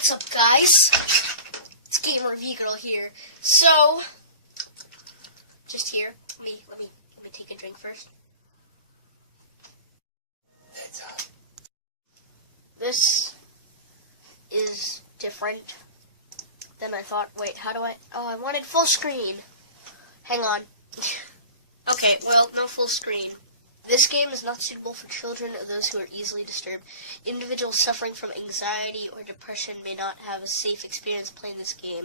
What's up, guys? It's Gamer V-Girl here. So, just here. Let me take a drink first. This is different than I thought. Wait, how do I? Oh, I wanted full screen. Hang on. Okay, well, no full screen. This game is not suitable for children or those who are easily disturbed. Individuals suffering from anxiety or depression may not have a safe experience playing this game.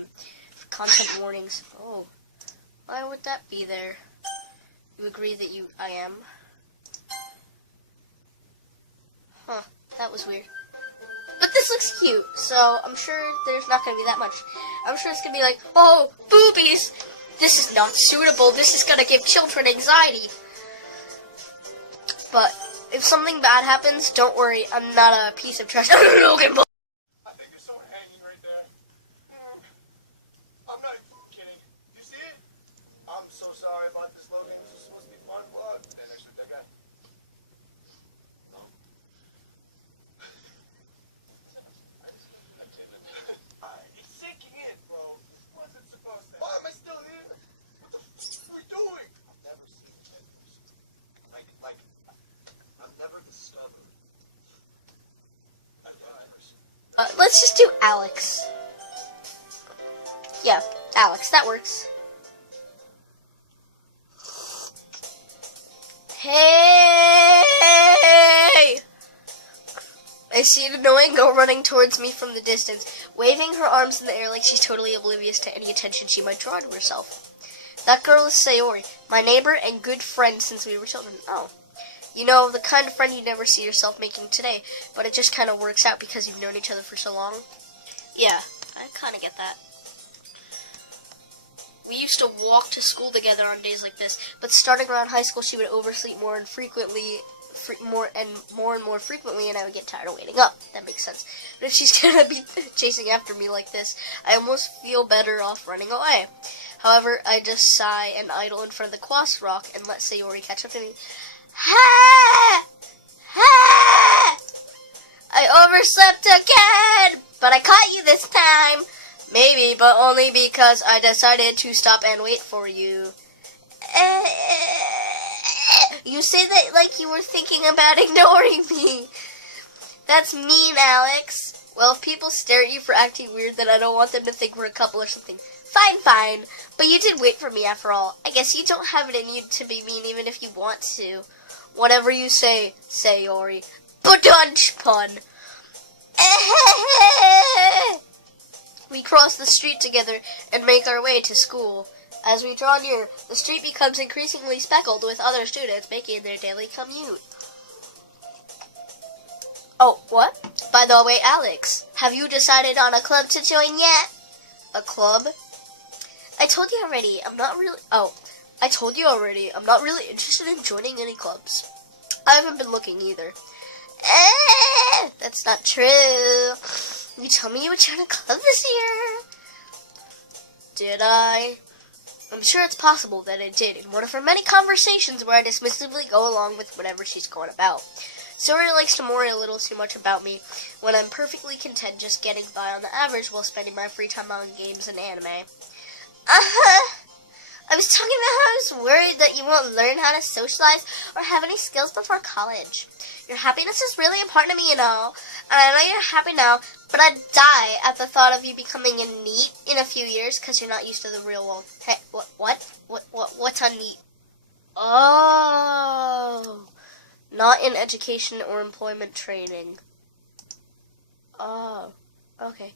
For content warnings. Oh, why would that be there? You agree that I am? Huh, that was weird. But this looks cute, so I'm sure there's not going to be that much. I'm sure it's going to be like, oh, boobies! This is not suitable. This is going to give children anxiety. But if something bad happens, don't worry. I'm not a piece of trash. Logan Paul. I think there's someone hanging right there. I'm not kidding. You see it? I'm so sorry about this, Logan. This is supposed to be fun, but then I shoot that guy. No. It's sinking in, bro. What's it supposed to? Why am I still here? What the f are we doing? I've never seen it. Like. I've never discovered. Let's just do Alex. Yeah, Alex, that works. Hey! I see an annoying girl running towards me from the distance, waving her arms in the air like she's totally oblivious to any attention she might draw to herself. That girl is Sayori, my neighbor and good friend since we were children. Oh. You know, the kind of friend you never see yourself making today, but it just kind of works out because you've known each other for so long. Yeah, I kind of get that. We used to walk to school together on days like this, but starting around high school, she would oversleep more and more frequently, and I would get tired of waiting up. That makes sense. But if she's gonna be chasing after me like this, I almost feel better off running away. However, I just sigh and idle in front of the Quas Rock and let Sayori catch up to me. Ha! Ha! I overslept again! But I caught you this time! Maybe, but only because I decided to stop and wait for you. You say that like you were thinking about ignoring me. That's mean, Alex. Well, if people stare at you for acting weird, then I don't want them to think we're a couple or something. Fine. But you did wait for me after all. I guess you don't have it in you to be mean even if you want to. Whatever you say, Sayori. Badunch pun. We cross the street together and make our way to school. As we draw near, the street becomes increasingly speckled with other students making their daily commute. Oh, what? By the way, Alex, have you decided on a club to join yet? A club? I told you already, I'm not really interested in joining any clubs. I haven't been looking either. That's not true. You told me you would join a club this year. Did I? I'm sure it's possible that I did in one of her many conversations where I dismissively go along with whatever she's going about. Sayori likes to worry a little too much about me when I'm perfectly content just getting by on the average while spending my free time on games and anime. I was talking about how I was worried that you won't learn how to socialize or have any skills before college. Your happiness is really important to me, you know. And I know you're happy now, but I'd die at the thought of you becoming a NEET in a few years because you're not used to the real world. Hey, what's a NEET? Oh, not in education or employment training. Oh, okay.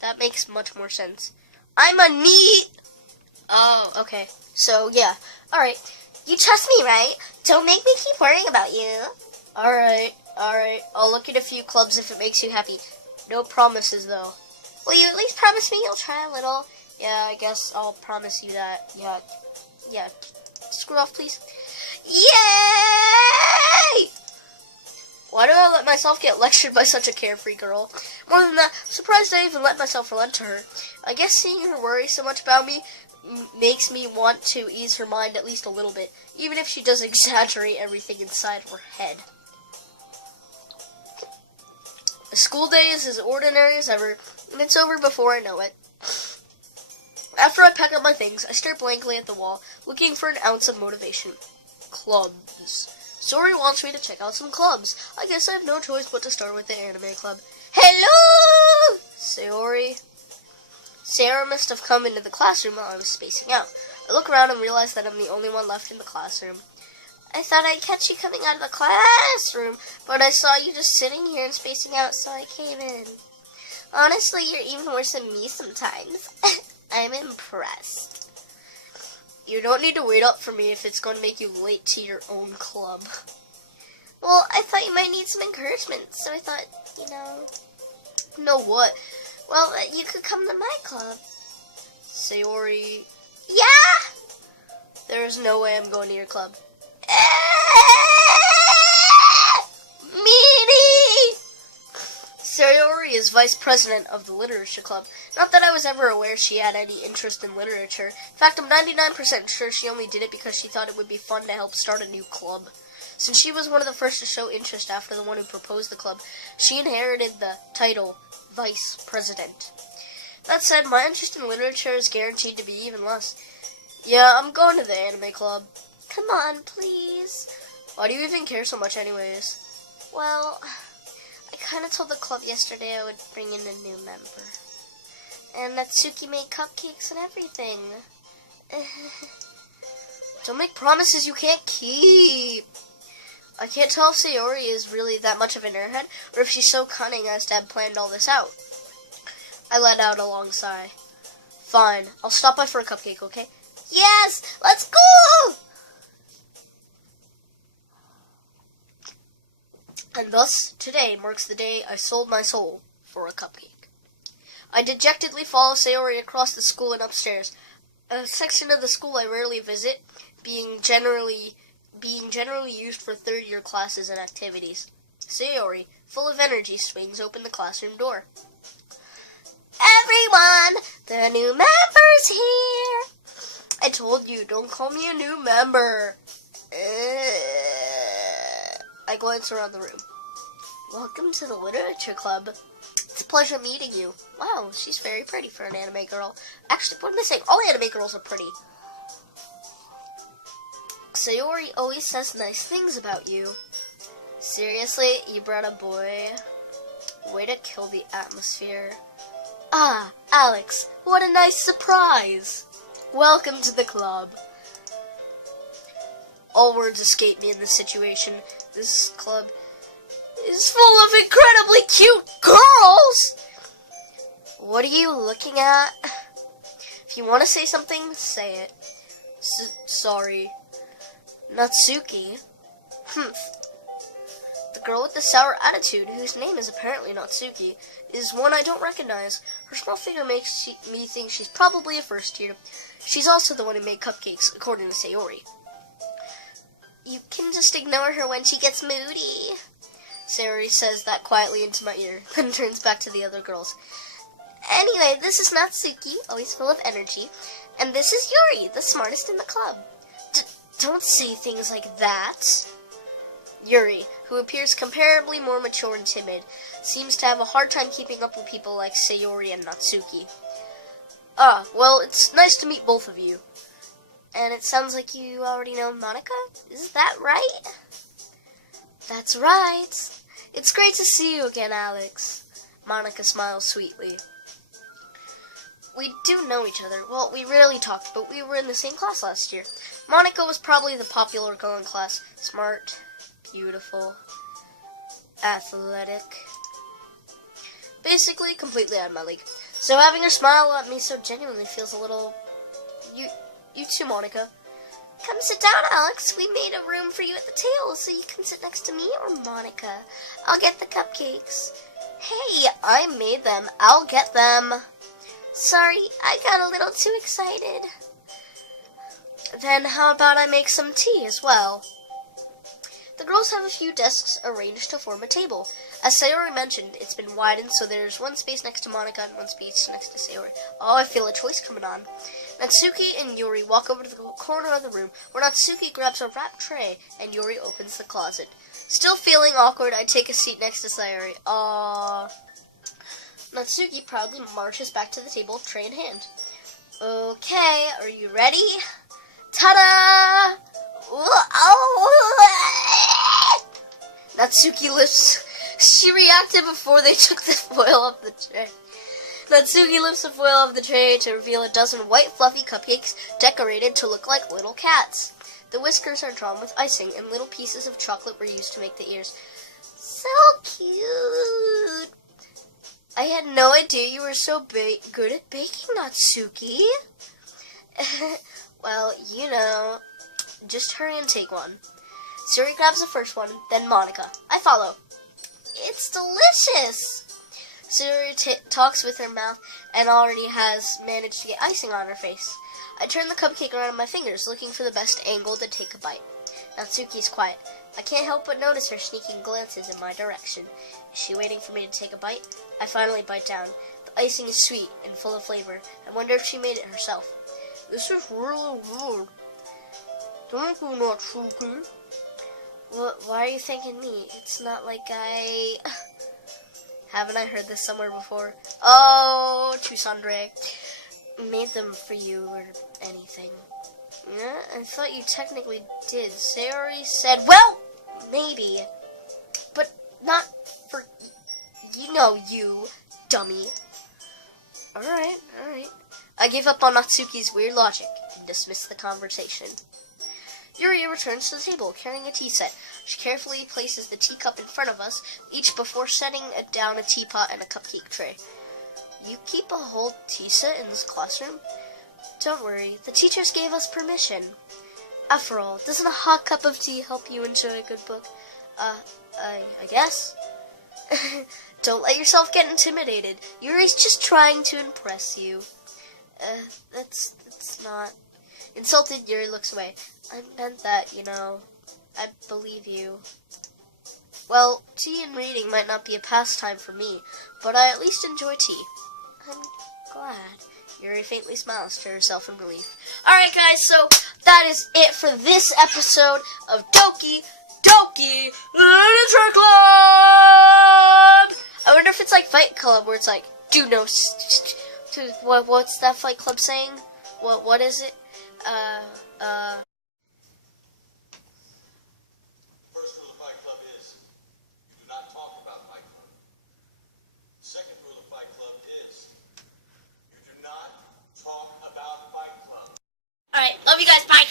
That makes much more sense. I'm a NEET! Oh, okay. So, yeah. Alright. You trust me, right? Don't make me keep worrying about you. Alright. I'll look at a few clubs if it makes you happy. No promises, though. Will you at least promise me you'll try a little? Yeah, I guess I'll promise you that. Yeah. Screw off, please. Yay! Why do I let myself get lectured by such a carefree girl? More than that, I'm surprised I even let myself relent to her. I guess seeing her worry so much about me makes me want to ease her mind at least a little bit, even if she does exaggerate everything inside her head. The school day is as ordinary as ever, and it's over before I know it. After I pack up my things, I stare blankly at the wall, looking for an ounce of motivation. Clubs. Sayori wants me to check out some clubs. I guess I have no choice but to start with the anime club. Hello! Sayori. Sarah must have come into the classroom while I was spacing out. I look around and realize that I'm the only one left in the classroom. I thought I'd catch you coming out of the classroom, but I saw you just sitting here and spacing out, so I came in. Honestly, you're even worse than me sometimes. I'm impressed. You don't need to wait up for me if it's going to make you late to your own club. Well, I thought you might need some encouragement, so I thought, Know what? Well, you could come to my club. Sayori. Yeah! There's no way I'm going to your club. Meanie! Sayori is vice president of the literature club. Not that I was ever aware she had any interest in literature. In fact, I'm 99% sure she only did it because she thought it would be fun to help start a new club. Since she was one of the first to show interest after the one who proposed the club, she inherited the title vice president. That said, my interest in literature is guaranteed to be even less. Yeah, I'm going to the anime club. Come on, please. Why do you even care so much anyways? Well, I kind of told the club yesterday I would bring in a new member. And Natsuki made cupcakes and everything. Don't make promises you can't keep. I can't tell if Sayori is really that much of an airhead, or if she's so cunning as to have planned all this out. I let out a long sigh. Fine, I'll stop by for a cupcake, okay? Yes, let's go! And thus, today marks the day I sold my soul for a cupcake. I dejectedly follow Sayori across the school and upstairs, a section of the school I rarely visit, being generally used for third-year classes and activities. Sayori, full of energy, swings open the classroom door. Everyone, the new member's here. I told you, don't call me a new member. I glance around the room. Welcome to the literature club. It's a pleasure meeting you. Wow, she's very pretty for an anime girl. Actually, what am I saying? All anime girls are pretty. Sayori always says nice things about you. Seriously, you brought a boy? Way to kill the atmosphere. Ah, Alex, what a nice surprise. Welcome to the club. All words escape me in this situation. This club is full of incredibly cute girls. What are you looking at? If you want to say something, say it. Sorry. Natsuki? The girl with the sour attitude, whose name is apparently Natsuki, is one I don't recognize. Her small figure makes me think she's probably a first year. She's also the one who made cupcakes, according to Sayori. You can just ignore her when she gets moody. Sayori says that quietly into my ear, then turns back to the other girls. Anyway, this is Natsuki, always full of energy, and this is Yuri, the smartest in the club. Don't say things like that. Yuri, who appears comparably more mature and timid, seems to have a hard time keeping up with people like Sayori and Natsuki. Ah, well, it's nice to meet both of you. And it sounds like you already know Monica? Is that right? That's right. It's great to see you again, Alex. Monica smiles sweetly. We do know each other. Well, we rarely talked, but we were in the same class last year. Monica was probably the popular girl in class. Smart, beautiful, athletic. Basically, completely out of my league. So having her smile at me so genuinely feels a little... You too, Monica. Come sit down, Alex. We made a room for you at the table, so you can sit next to me or Monica. I'll get the cupcakes. Hey, I made them. I'll get them. Sorry, I got a little too excited. Then how about I make some tea as well? The girls have a few desks arranged to form a table. As Sayori mentioned, it's been widened, so there's one space next to Monica and one space next to Sayori. Oh, I feel a choice coming on. Natsuki and Yuri walk over to the corner of the room, where Natsuki grabs a wrapped tray and Yuri opens the closet. Still feeling awkward, I take a seat next to Sayori. Natsuki proudly marches back to the table, tray in hand. Okay, are you ready? Ta-da! Natsuki lifts. She reacted before they took the foil off the tray. Natsuki lifts the foil off the tray to reveal a dozen white fluffy cupcakes decorated to look like little cats. The whiskers are drawn with icing, and little pieces of chocolate were used to make the ears. So cute! I had no idea you were so good at baking, Natsuki. Well, you know, just hurry and take one. Suri grabs the first one, then Monica. I follow. It's delicious! Suri talks with her mouth and already has managed to get icing on her face. I turn the cupcake around in my fingers, looking for the best angle to take a bite. Natsuki's quiet. I can't help but notice her sneaking glances in my direction. Is she waiting for me to take a bite? I finally bite down. The icing is sweet and full of flavor. I wonder if she made it herself. This is really weird. Thank you, Natsuki. Why are you thanking me? It's not like I... Haven't I heard this somewhere before? Oh, Tusandre. Made them for you or anything. Yeah, I thought you technically did. Sayori said, well, maybe. But not for... you, dummy. Alright. I gave up on Natsuki's weird logic and dismissed the conversation. Yuri returns to the table, carrying a tea set. She carefully places the teacup in front of us, each before setting down a teapot and a cupcake tray. You keep a whole tea set in this classroom? Don't worry, the teachers gave us permission. After all, doesn't a hot cup of tea help you enjoy a good book? I guess. Don't let yourself get intimidated. Yuri's just trying to impress you. That's not... Insulted, Yuri looks away. I meant that, I believe you. Well, tea and reading might not be a pastime for me, but I at least enjoy tea. I'm glad. Yuri faintly smiles to herself in relief. Alright guys, so that is it for this episode of Doki Literature Club! I wonder if it's like Fight Club, where it's like, do no... What's that Fight Club saying? What is it? First rule of Fight Club is, you do not talk about Fight Club. Second rule of Fight Club is, you do not talk about Fight Club. Alright, love you guys, bye!